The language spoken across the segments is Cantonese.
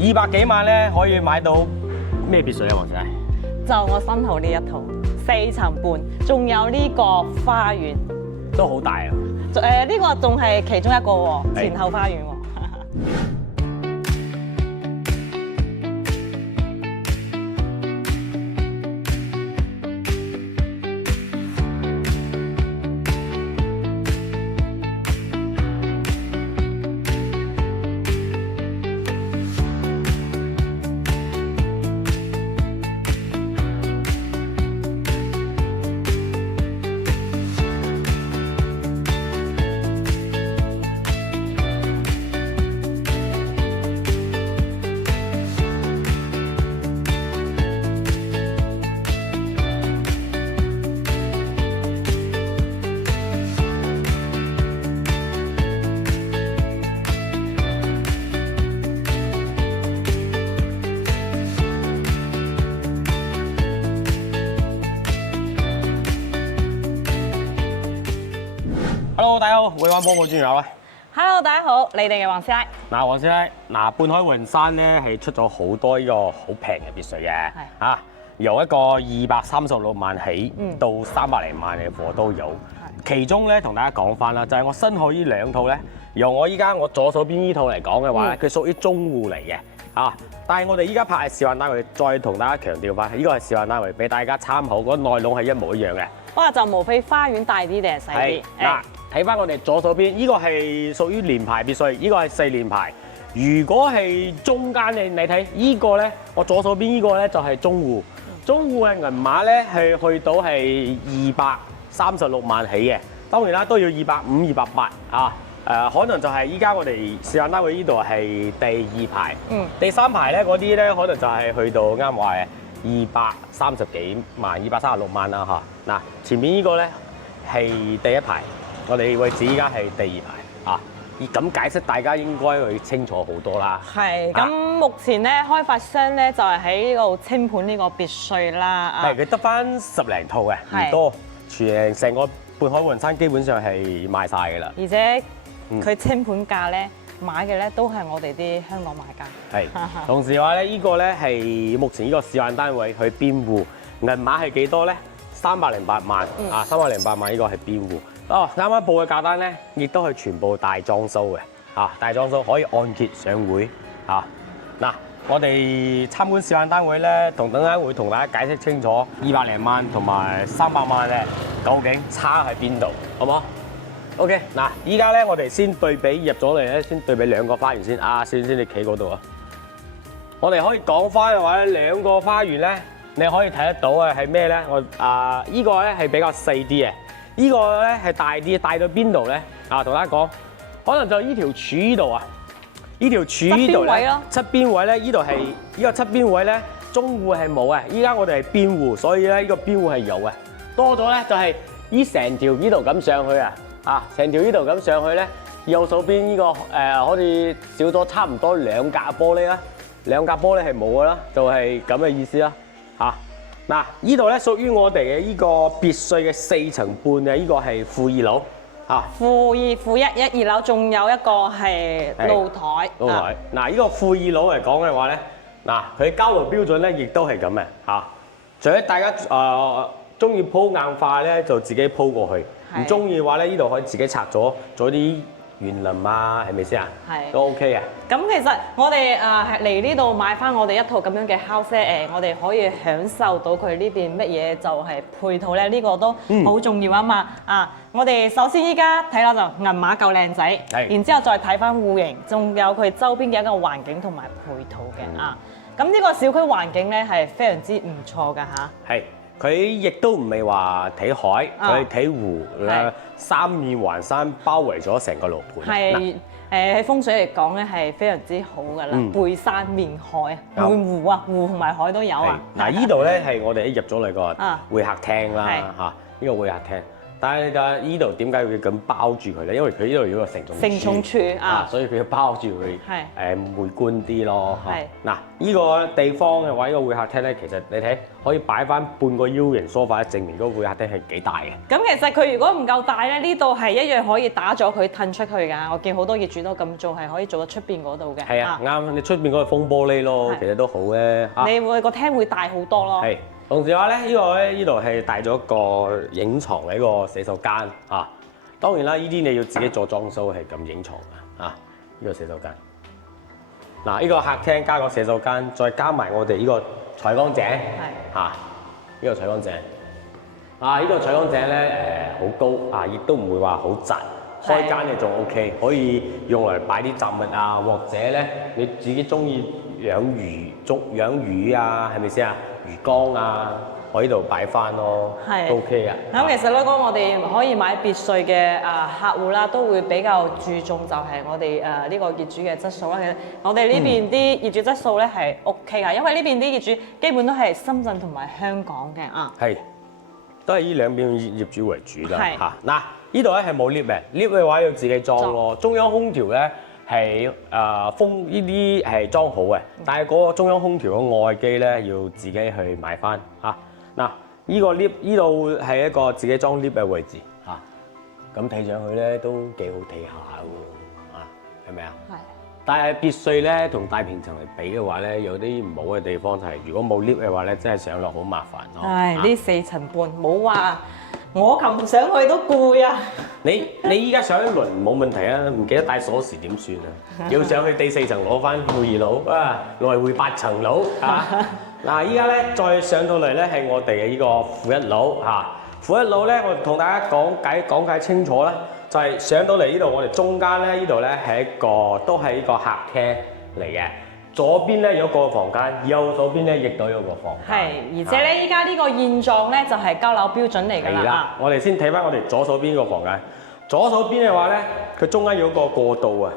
200幾萬咧可以買到咩別墅啊，黃小姐？就我身後呢一套4層半，仲有呢個花園，都好大啊！呢個仲係其中一個喎，係前後花園喎。Hello， 大家好，匯灣波波專員啊！ Hello， 大家好，你哋嘅黃師奶。嗱，黃師奶，嗱，半海雲山咧係出咗好多呢個好平嘅別墅嘅，嚇，由一個236萬起到300零萬嘅貨都有。其中咧同大家講翻啦，就係我身後呢兩套咧，由我依家我左手邊呢套嚟講嘅話咧，佢屬於中戶嚟嘅，嚇。但係我哋依家拍係示範單位，再同大家強調翻，呢個係示範單位，俾大家參考，嗰內籠係一模一樣嘅。哇，就無非花園大啲定係細啲？嗱，睇翻我哋左手邊，呢個係屬於連排別墅，呢個係4連排。如果係中間你睇呢個咧，我左手邊呢個咧就係中戶，中戶嘅銀碼咧係去到係236萬起嘅，當然啦都要250、280啊。可能就係依家我哋示範單位呢度係第2排，第3排咧嗰啲咧可能就係去到啱話嘅230幾萬、236萬啦嚇。嗱，前面呢個咧係第1排。我哋位置依家係第2排啊，咁解釋大家應該會清楚好多啦。係，咁目前咧開發商咧就係喺呢度清盤呢個別墅啦。係，佢得翻10零套嘅，唔多，成個半海雲山基本上係賣晒㗎啦。而且佢清盤價咧買嘅咧都係我哋啲香港買家。係，同時話咧，呢個咧係目前呢個示範單位去邊戶，銀碼係幾多咧？308萬啊，308萬呢個係邊戶。哦，啱啱報嘅價單咧，亦都係全部大裝修嘅，大裝修可以按揭上會，嗱，我哋參觀示範單位咧，等陣會同大家解釋清楚200零萬同埋300萬咧，究竟差喺邊度，好唔好 ？OK， 嗱，依家咧我哋先對比入咗嚟咧，先對比兩個花園先，先你企嗰度啊。我哋可以講翻嘅話咧，兩個花園咧，你可以睇得到嘅係咩咧？依個咧係比較細啲嘅。呢個咧係大啲，大到邊度咧？同大家講，可能就呢條柱呢度啊，呢條柱呢度咧，側邊位咧，呢度係呢個側邊位咧，中戶係冇嘅。依家我哋係邊戶，所以咧呢個邊戶係有嘅。多咗咧就係呢成條呢度咁上去啊，成條呢度咁上去咧，右手邊呢個好似少咗差唔多2格玻璃啦，2格玻璃係冇嘅啦，就係咁嘅意思啦，嗱，呢度咧屬於我哋嘅呢個別墅嘅4層半嘅，呢個係負2樓負2、負1、1、2樓，仲有一個係露台。露台。嗱，呢個負2樓嚟講嘅話咧，嗱，佢交路標準咧亦都係咁嘅嚇。除咗大家中意鋪硬化咧，就自己鋪過去；唔中意嘅話咧，呢度可以自己拆咗，做啲園林啊，係咪先啊？係都 OK 嘅。咁其實我哋嚟呢度買翻我哋一套咁樣嘅 house 我哋可以享受到佢呢邊乜嘢就係配套咧，呢個都好重要啊嘛！我哋首先依家睇落就銀碼夠靚仔，然之後再睇翻戶型，仲有佢周邊嘅一個環境同埋配套嘅咁呢個小區環境咧係非常之唔錯㗎嚇。係。佢亦都唔係話睇海，佢係睇湖啦，三面環山包圍咗成個樓盤。係喺風水嚟講咧係非常之好㗎啦，背山面海啊，背湖啊，湖同埋海都有啊。嗱，呢度咧係我哋一入咗嚟個會客廳啦嚇，呢個會客廳。但係依度點解會咁包住佢咧？因為佢呢度有個承重柱啊，所以佢要包住佢係美觀啲咯。係嗱，依個地方嘅話，呢個會客廳咧，其實你睇可以擺翻半個 U 型梳化，證明嗰個會客廳係幾大嘅。咁其實佢如果唔夠大咧，呢度係一樣可以打咗佢褪出去㗎。我見好多業主都咁做，係可以做到出邊嗰度嘅。係啊，啱，你出邊嗰個風玻璃咯，其實都好嘅。你會個廳會大好多咯。係。同時話咧，呢度係帶咗個隱藏嘅一個洗手間啊。當然啦，呢啲你要自己做裝修係咁隱藏嘅啊。呢個洗手間，嗱，呢個客廳加個洗手間，再加埋我哋呢個採光井，係啊，呢個採光井啊，呢個採光井咧好高啊，亦都唔會話好窄，開間嘅仲 OK， 可以用嚟擺啲雜物啊，或者咧你自己中意養魚啊，係咪先啊？魚缸啊，我呢度擺翻咯，都 OK 嘅。咁其實咧講，我哋可以買別墅嘅客戶啦，都會比較注重就係我哋呢個業主嘅質素啦。其實我哋呢邊啲業主質素咧係 OK 㗎，因為呢邊啲業主基本都係深圳同埋香港嘅啊。係，都係呢兩邊業主為主啦嚇。嗱，呢度咧係冇 lift 嘅，lift 嘅話要自己裝咯。中央空調咧。係風呢啲係裝好嘅，但係嗰個中央空調嘅外機咧要自己去買翻嚇。嗱，呢個 lift 呢度係一個自己裝 lift 嘅位置嚇，咁睇上去咧都幾好睇下喎，啊係咪啊？係。但係別墅咧同大平層嚟比嘅話咧，有啲唔好嘅地方就係如果冇 lift 嘅話咧，真係上落好麻煩咯。係呢4層半冇話。我擒上去都攰啊！你依家上一輪冇問題啊，唔記得帶鎖匙點算啊？要上去第4層攞翻負2樓啊，來回8層樓啊！嗱，依家咧再上到嚟咧係我哋嘅呢個負1樓嚇，負1樓咧我同大家講解清楚啦，就係上到嚟呢度我哋中間咧呢度咧係都係一個客廳嚟嘅。左邊咧有個房間，右手邊咧亦都有個房間。係，而且咧依家呢個現狀咧就係交樓標準嚟㗎啦。係啦，我哋先睇翻我哋左手邊個房間。左手邊嘅話咧，佢中間有個過道啊。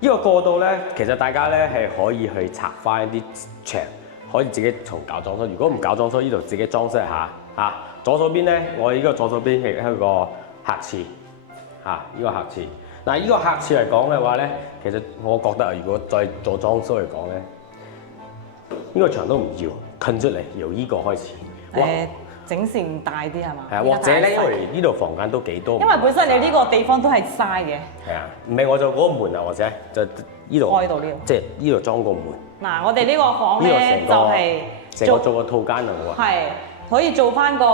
呢個過道咧，其實大家咧係可以去拆翻一啲牆，可以自己重搞裝修。如果唔搞裝修，呢度自己裝飾下嚇。左手邊咧，我呢個左手邊係一個客廁嚇，呢個客廁。嗱，呢個客廁嚟講嘅話咧，其實我覺得如果再做裝修嚟講咧，呢個牆都唔要，褪出嚟由呢個開始。整線大啲係嘛？係啊，或者咧，因為呢度房間都幾多。因為本身你呢個地方都係嘥嘅。係啊，唔係我就嗰個門啊，或者就呢度開到呢度，即係呢度裝個門。嗱，我哋呢個房咧就係成個做個套間啊喎。係，可以做翻個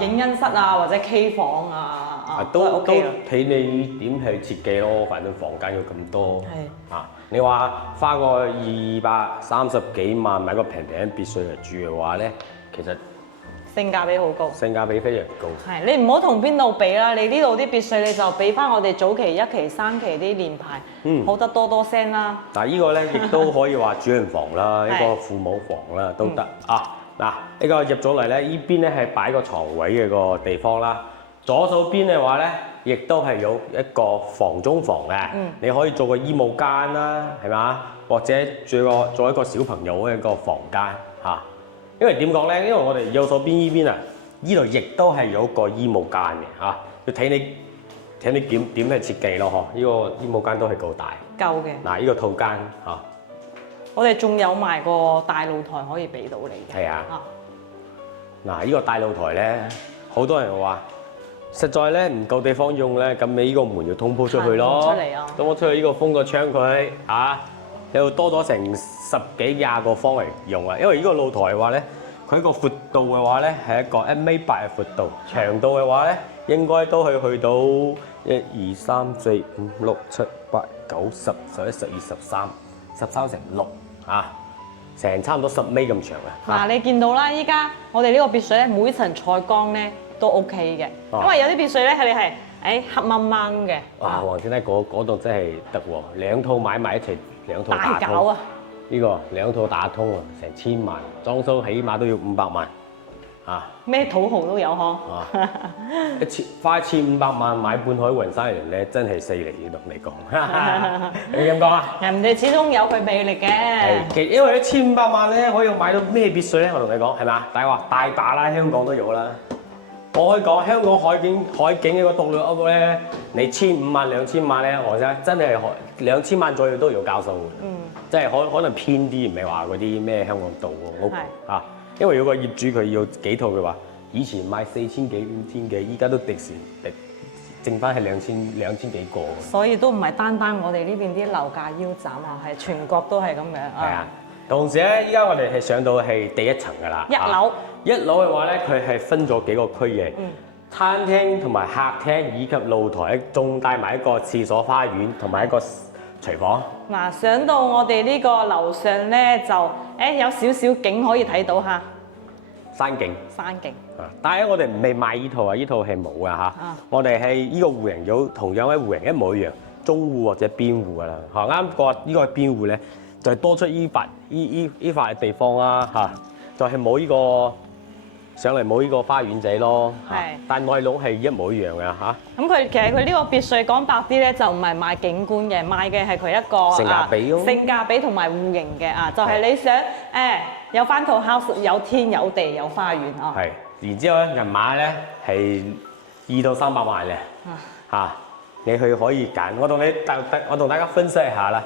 影音室啊，或者 K 房啊。都睇你點去設計咯，反正房間有咁多。係啊，你話花個230幾萬買個平平別墅嚟住嘅話咧，其實性價比好高。性價比非常高。係，你唔好同邊度比啦，你呢度啲別墅你就比翻我哋早期1期、3期啲連排，好得多聲啦。但係呢個咧亦都可以話主人房啦，一個父母房啦都得啊。嗱，呢個入咗嚟咧，呢邊咧係擺個床位嘅個地方啦。左手邊嘅話咧，亦都係有一個房中房嘅，你可以做個衣帽間啦，係嘛？或者做一個小朋友嘅一個房間嚇。因為點講咧？因為我哋右手邊呢邊啊，呢度亦都係有個衣帽間嘅嚇，要睇你點去設計咯嗬。呢個衣帽間都係夠大，夠嘅。嗱，呢個套間嚇，我哋仲有埋個大露台可以俾到你嘅。係啊。嗱，呢個大露台咧，好多人話。實在咧唔夠地方用咧，咁你呢個門要通鋪出去咯，通鋪出去呢個封個窗佢嚇，又多咗成10幾20個方嚟用啊！因為呢個露台嘅話咧，佢個闊度嘅話咧係一個1.8米嘅闊度，長度嘅話咧應該都可以去到1、2、3、4、5、6、7、8、9、10、11、12、13、13乘6啊，成差唔多10米咁長啊！嗱，你見到啦，依家我哋呢個別墅咧，每層採光咧都 OK 嘅，因為有啲別墅咧係你係黑掹掹嘅。哇！黃師奶嗰度真係得喎，2套買埋一齊，2套打通。大搞啊！呢個2套打通啊，成1000萬，裝修起碼都要500萬啊！咩土豪都有嗬。花1500萬買半海雲山人咧，真係犀利同你講。你點講啊？人哋始終有佢魅力嘅。因為1500萬咧，可以買到咩別墅咧？我同你講係咪啊？大話大把啦，香港都有啦。我可以講香港海景嘅個獨立屋咧，你1500萬2000萬咧，我真係2000萬左右都有交收嘅。即係可能偏啲，唔係話嗰啲咩香港島屋啊。因為有個業主佢要幾套嘅話，以前賣4000幾5000幾，依家都滴剩翻係2000幾個。所以都唔係單單我哋呢邊啲樓價腰斬啊，係全國都係咁樣。係啊，同時咧，依家我哋係上到係第1層㗎啦。1樓。1樓嘅話咧，佢係分咗幾個區嘅，餐廳同埋客廳以及露台，仲帶埋一個廁所花園同埋一個廚房。嗱，上到我哋呢個樓上咧，就有少少景可以睇到嚇。山景。山景。但係我哋唔係賣依套啊，依套係冇㗎嚇。我哋係依個戶型有同樣嘅戶型一模一樣，中戶或者邊戶㗎啦。嚇啱個依個邊戶咧，就係多出依塊地方啦嚇，就係冇依個。上嚟冇呢個花園仔咯，但內籠係一模一樣嘅嚇。咁其實佢呢個別墅講白啲咧，就唔係賣景觀嘅，賣嘅係佢一個性價比咯，性價比同埋戶型嘅啊，就係你想有翻套 house 有天有地有花園啊。係，然之後咧銀碼咧係2到300萬嘅嚇，你去可以揀。我同大家分析一下啦。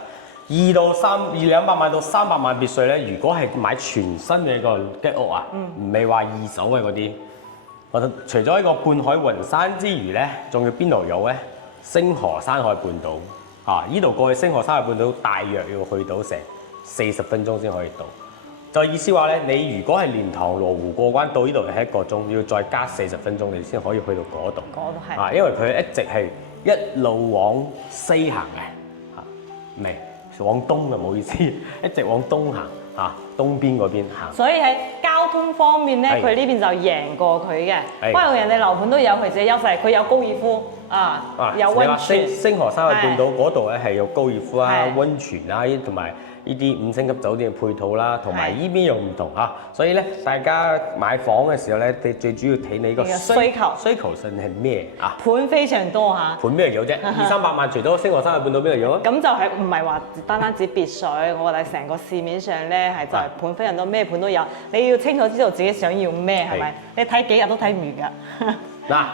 200萬到300萬別墅咧，如果係買全新嘅個嘅屋啊，唔係話二手嘅嗰啲，除咗一個半海雲山之餘咧，仲要邊度有咧？星河山海半島啊！依度過去星河山海半島大約要去到成40分鐘先可以到。就意思話咧，你如果係蓮塘羅湖過關到呢度係1個鐘，要再加40分鐘，你先可以去到嗰度。嗰度係啊，因為佢一直係一路往西行嘅嚇，唔係。往東就唔好意思，一直往東行啊，東邊嗰邊行。所以喺交通方面咧，佢呢邊就贏過佢嘅。不過人哋樓盤都有佢自己優勢，佢有高爾夫啊，有溫泉。星河山海半島嗰度咧係有高爾夫啊、溫泉啊，同埋呢啲5星級酒店嘅配套啦，同埋依邊又唔同啊。所以咧，大家買房嘅時候咧，你最主要睇你個需求性係咩啊？盤非常多嚇。盤邊度有啫？200-300萬，除咗星河山海半島邊度有啊？咁就係唔係話單止別墅？我覺得成個市面上咧係就係盤非常多，咩盤都有。你要清楚知道自己想要咩係咪？你睇幾日都睇唔完㗎。嗱，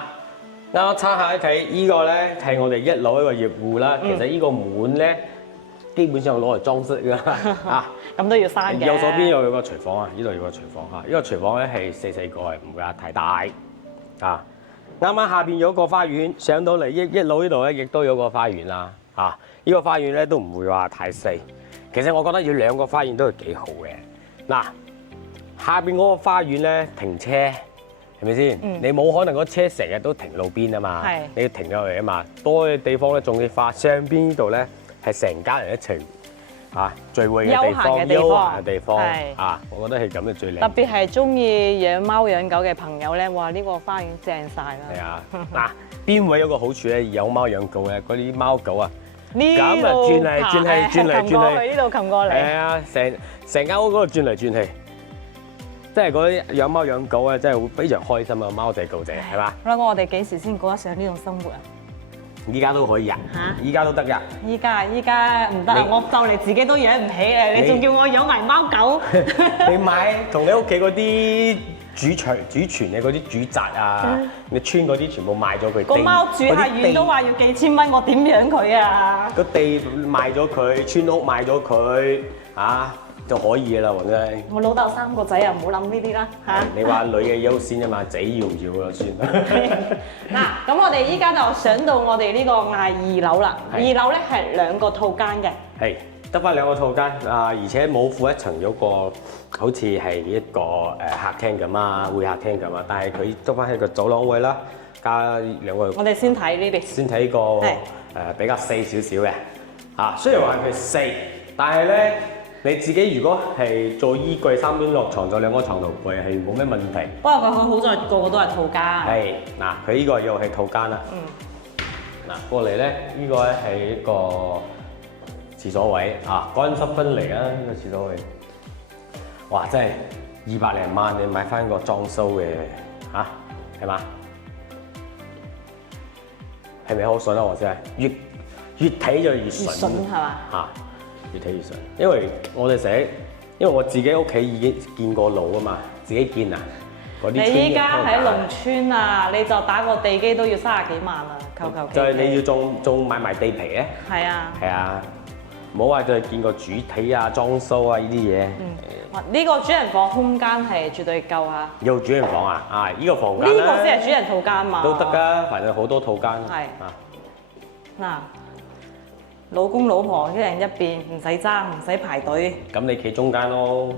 啱啱參考一睇依個咧係我哋1樓一個業戶啦。其實依個門咧基本上攞嚟裝飾㗎啊。咁都要閂嘅。右手邊有個廚房啊，呢度有個廚房嚇。呢個廚房咧係4個，係唔會話太大啊。啱啱下邊有個花園，上到嚟一樓呢度咧亦都有個花園啦。啊，呢個花園咧都唔會話太細。其實我覺得要2個花園都係幾好嘅。嗱，下邊嗰個花園咧停車係咪先？你冇可能嗰車成日都停路邊啊嘛，你要停咗嚟啊嘛。多嘅地方咧仲要花，上邊呢度咧係成家人一齊啊聚會嘅地方，休閒嘅地方啊，我覺得係咁就最靚。特別係中意養貓養狗嘅朋友咧，哇！呢個花園正晒啦。係啊，嗱，邊位有個好處咧？有貓養狗嘅嗰啲貓狗啊，咁啊轉嚟轉去，轉嚟轉去，呢度擒過嚟。係啊，成間屋嗰度轉嚟轉去。即係嗰啲養貓養狗啊，真係會非常開心啊！貓仔狗仔係嘛？我哋幾時先過得上呢種生活啊？依家都可以啊！依家都得㗎。依家唔得，我就嚟自己都養唔起啊！你仲叫我養埋貓狗？你買同你屋企嗰啲主存嘅嗰啲主宅啊，你村嗰啲全部賣咗佢。個貓住下院都話要幾千蚊，我點養佢啊？個地賣咗佢，村屋賣咗佢，啊就可以㗎啦，黃真。我老豆3個仔啊，唔好諗呢啲啦嚇。你話女嘅優先啊嘛，仔要唔要啊？算啦。嗱，咁我哋依家就上到我哋呢個2樓啦。2樓咧係2個套間嘅。係，得翻2個套間啊，而且冇負一層有個好似係一個客廳咁啊，會客廳咁啊，但係佢得翻一個走廊位啦，加2個。我哋先睇呢邊。先睇個比較細少少嘅啊，雖然話佢細，但係咧。你自己如果係做衣櫃3邊落床，做2個床頭櫃係冇咩問題。不過佢好在個個都係套間。係，嗱，佢呢個又係套間啦。嗱，過嚟咧，呢個咧係一個廁所位啊，乾濕分離啊，呢個廁所位。哇，真係200零萬你買翻個裝修嘅嚇，係嘛？係咪好筍啊？或者係越睇就越筍係嘛？嚇！越睇越順，因為我哋因為我自己屋企已經見過爐啊嘛，自己建啊，嗰啲你依家喺農農村啊，你就打個地基都要30幾萬啊，求其。就係你要種買埋地皮咧。係啊。係啊，唔好話就係見個主體啊、裝修啊呢啲嘢。呢個主人房空間係絕對夠啊！有主人房啊！啊，呢個房呢間個先係主人套間嘛。都得㗎，反正好多套間。係啊，嗱，老公老婆一人一邊，唔使爭，唔使排隊。咁你企中間咯。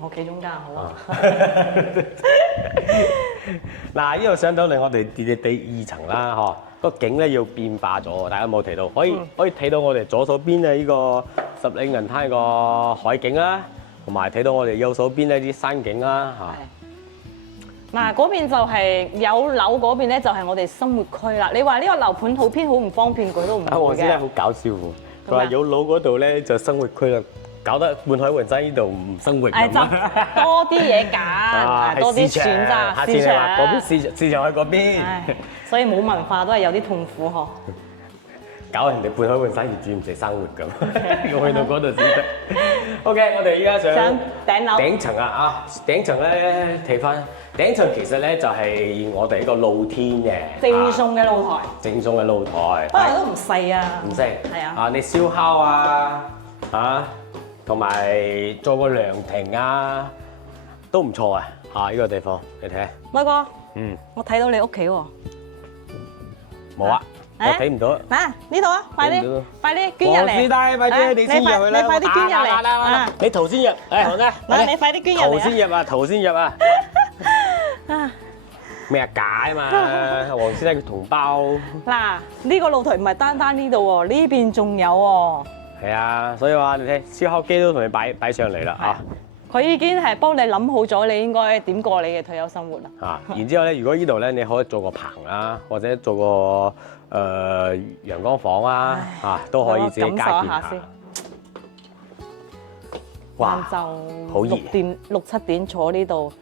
我企中間好啊。嗱，呢度上到嚟我哋第2層啦，嗬，個景咧要變化咗，大家有冇睇到？可以睇到我哋左手邊嘅呢個十里銀灘個海景啦，同埋睇到我哋右手邊呢啲山景啦，嚇。嗱，嗰邊就係有樓嗰邊咧，就係我哋生活區啦。你話呢個樓盤套編好唔方便，佢都唔會嘅。黃師奶好搞笑喎，佢話有樓嗰度咧就生活區啦。搞得半海雲山呢度唔生活咁就多啲嘢揀，多啲選擇。下次你話嗰邊市場喺嗰邊，所以冇文化都係有啲痛苦嗬。搞人哋半海雲山業主唔識生活咁，要去到嗰度先得。OK， 我哋依家上頂樓頂層啊！頂層咧睇翻頂層其實咧就係我哋一個露天嘅正宗嘅露台。正宗嘅露台，不過都唔細啊。唔細係啊。啊，你燒烤啊嚇〜同埋做個涼亭啊，都唔錯啊！啊，呢個地方你睇下。威哥，我睇到你屋企喎。冇啊，我睇唔到。嗱，呢度啊，快啲捐入嚟。黃師奶，快啲，你先入去啦。你快啲捐入嚟。你頭先入，黃生。嗱，你快啲捐入嚟。頭先入啊，頭先入啊。咩啊假啊嘛，黃師奶嘅同胞。嗱，呢個露台唔係單單呢度喎，呢邊仲有喎。係啊，所以話你睇燒烤機都同你擺上嚟啦啊！佢已經係幫你諗好咗，你應該點過你嘅退休生活啦。啊，然之後咧，如果呢度咧，你可以做個棚啊，或者做個陽光房啊，啊都可以自己加建下。哇！就好熱，6、7點坐呢度，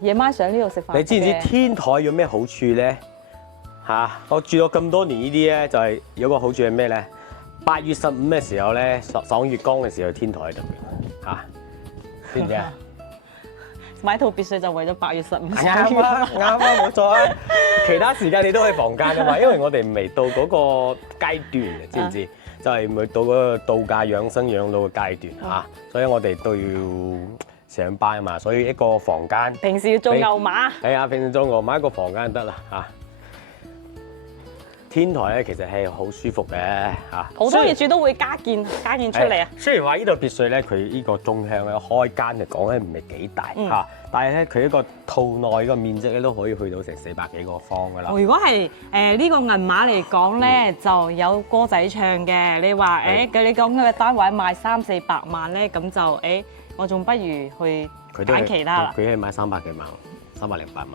夜晚上呢度食飯。你知唔知天台有咩好處咧？嚇，我住咗咁多年呢啲咧，就係有個好處係咩咧？8月15嘅時候咧，爽月光嘅時候，天台喺度嚇，知唔知啊？買套別墅就為咗8月15。啱啊，啱啊，冇錯啊！其他時間你都可以房間㗎嘛，因為我哋未到嗰個階段，知唔知？就係未到嗰個度假養生養老嘅階段嚇，所以我哋都要上班啊嘛，所以一個房間。平時要做牛馬。係啊，平時做牛馬一個房間就得啦嚇。天台咧其實係好舒服嘅嚇，好多業主都會加建出嚟啊。雖然話呢度別墅咧，佢呢個縱向咧開間嚟講咧唔係幾大嚇，但係咧佢一個套內個面積咧都可以去到成400幾個方噶啦。如果係呢個銀碼嚟講咧，就有歌仔唱嘅。你話你講嘅單位賣300-400萬咧，咁就我仲不如去揀其他啦。佢係買300幾萬，308萬。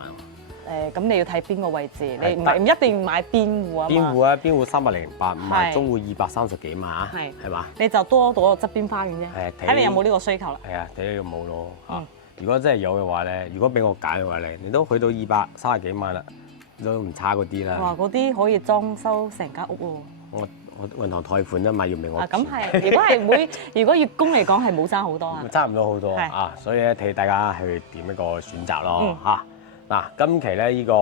咁你要睇邊個位置，你唔一定買邊戶啊嘛。邊戶啊？邊戶308萬，中戶230幾萬啊？係嘛？你就多到側邊花園啫。睇你有冇呢個需求啦。係啊，睇你有冇咯嚇。如果真係有嘅話咧，如果俾我揀嘅話咧，你都去到230幾萬啦，都唔差嗰啲啦。哇！嗰啲可以裝修成間屋喎。我銀行貸款啊嘛，要唔要我？咁係，如果月供嚟講係冇爭好多啊。差唔多好多啊，所以咧睇大家去點一個選擇咯嚇。嗱，今期咧呢個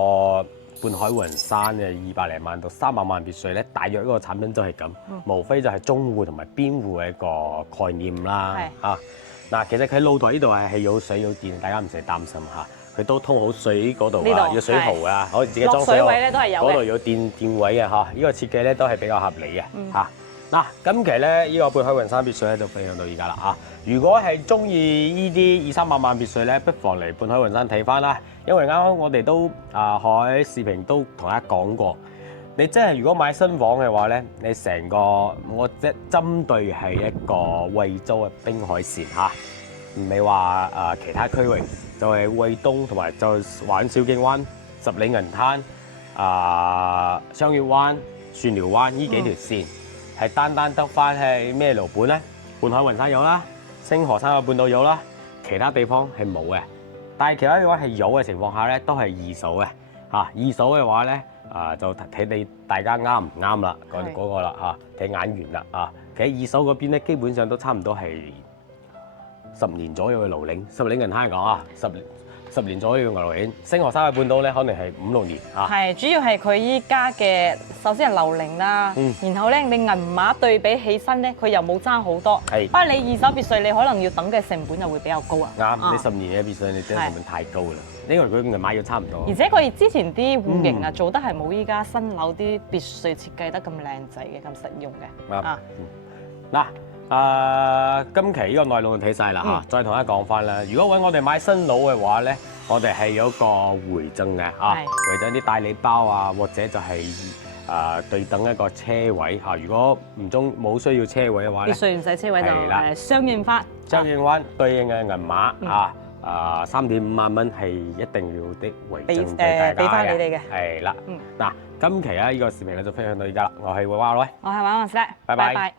半海雲山嘅200零萬到300萬別墅咧，大約一個產品都係咁，無非就係中戶同埋邊戶嘅一個概念啦。啊，嗱，其實佢露台呢度係有水有電，大家唔使擔心嚇。佢都通好水嗰度啊，有水喉啊，可以自己裝水位咧都係有嘅。嗰度有電位嘅嚇，呢個設計咧都係比較合理嘅嚇。嗱，今期咧呢個半海雲山別墅咧就分享到而家啦嚇。如果係中意呢啲200-300萬別墅咧，不妨嚟半海雲山睇翻啦。因為啱啱我哋都喺視頻都同大家講過，你真係如果買新房嘅話咧，你成個我即針對係一個惠州嘅濱海線嚇，唔係話其他區域，就係惠東同埋就玩小徑灣、十里銀灘、雙月灣、蒜寮灣呢幾條線。係單得翻係咩樓盤咧？半海雲山有啦，星河山海半島有啦，其他地方係冇嘅。但係其他地方係有嘅情況下咧，都係二手嘅嚇。二手嘅話咧，就睇你大家啱唔啱啦，嗰個啦嚇，睇眼緣啦啊。其實二手嗰邊咧，基本上都差唔多係10年左右嘅樓齡，十里銀灘講啊，10年10年左右嘅牛年，升學三個半到咧，可能係5、6年啊。係，主要係佢依家嘅首先係樓齡啦，然後咧你銀碼對比起身咧，佢又冇爭好多。係不過你二手別墅你可能要等嘅成本又會比較高啊。啱，你10年嘅別墅你真係成本太高啦，因為佢銀碼要差唔多。而且佢之前啲戶型啊做得係冇依家新樓啲別墅設計得咁靚仔嘅，咁實用嘅。啱。嗱。今期呢個內容就睇晒啦嚇，再同大家講翻啦。如果揾我哋買新樓嘅話咧，我哋係有個回贈嘅嚇，回贈啲大禮包啊，或者就係對等一個車位嚇。如果冇需要車位嘅話咧，別墅唔使車位就係啦相應翻。相應翻對應嘅銀碼3.5萬蚊係一定要的回贈俾大家俾翻你哋嘅。係啦，嗱，今期呢個視頻咧就分享到而家啦，我係娃娃女，我係玩王師奶，拜拜。